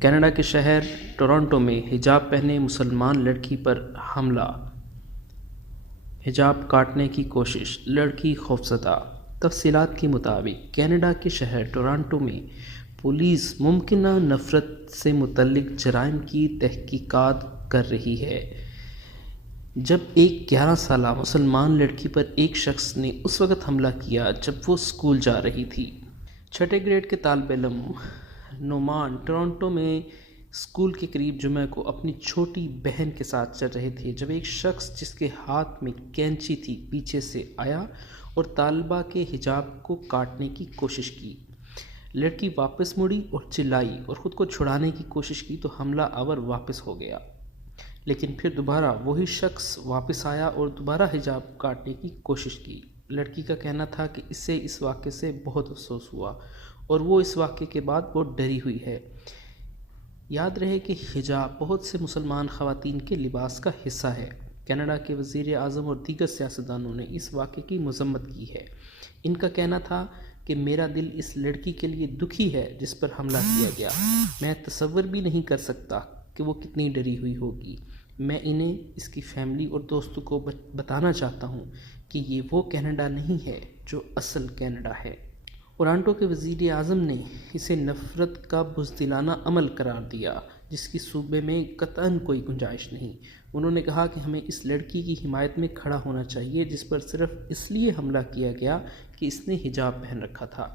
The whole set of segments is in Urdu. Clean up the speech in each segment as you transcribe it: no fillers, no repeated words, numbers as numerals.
کینیڈا کے شہر ٹورانٹو میں حجاب پہنے مسلمان لڑکی پر حملہ، حجاب کاٹنے کی کوشش، لڑکی خوفزدہ۔ تفصیلات کے مطابق کینیڈا کے شہر ٹورانٹو میں پولیس ممکنہ نفرت سے متعلق جرائم کی تحقیقات کر رہی ہے، جب ایک 11 سالہ مسلمان لڑکی پر ایک شخص نے اس وقت حملہ کیا جب وہ اسکول جا رہی تھی۔ چھٹے گریڈ کے طالب علم نومان ٹورانٹو میں اسکول کے قریب جمعہ کو اپنی چھوٹی بہن کے ساتھ چل رہے تھے جب ایک شخص جس کے ہاتھ میں کینچی تھی پیچھے سے آیا اور طالبہ کے حجاب کو کاٹنے کی کوشش کی۔ لڑکی واپس مڑی اور چلائی اور خود کو چھڑانے کی کوشش کی تو حملہ آور واپس ہو گیا، لیکن پھر دوبارہ وہی شخص واپس آیا اور دوبارہ حجاب کاٹنے کی کوشش کی۔ لڑکی کا کہنا تھا کہ اسے اس واقعے سے بہت افسوس ہوا اور وہ اس واقعے کے بعد بہت ڈری ہوئی ہے۔ یاد رہے کہ حجاب بہت سے مسلمان خواتین کے لباس کا حصہ ہے۔ کینیڈا کے وزیر اعظم اور دیگر سیاستدانوں نے اس واقعے کی مذمت کی ہے۔ ان کا کہنا تھا کہ میرا دل اس لڑکی کے لیے دکھی ہے جس پر حملہ کیا گیا۔ میں تصور بھی نہیں کر سکتا کہ وہ کتنی ڈری ہوئی ہوگی۔ میں انہیں، اس کی فیملی اور دوستوں کو بتانا چاہتا ہوں کہ یہ وہ کینیڈا نہیں ہے جو اصل کینیڈا ہے۔ ٹورانٹو کے وزیر اعظم نے اسے نفرت کا بزدلانہ عمل قرار دیا جس کی صوبے میں قطعاً کوئی گنجائش نہیں۔ انہوں نے کہا کہ ہمیں اس لڑکی کی حمایت میں کھڑا ہونا چاہیے جس پر صرف اس لیے حملہ کیا گیا کہ اس نے حجاب پہن رکھا تھا۔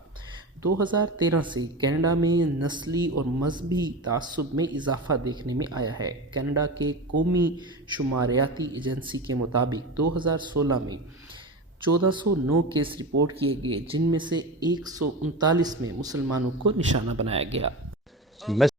2013 سے کینیڈا میں نسلی اور مذہبی تعصب میں اضافہ دیکھنے میں آیا ہے۔ کینیڈا کے قومی شماریاتی ایجنسی کے مطابق 2016 میں 1409 کیس رپورٹ کیے گئے جن میں سے 139 میں مسلمانوں کو نشانہ بنایا گیا۔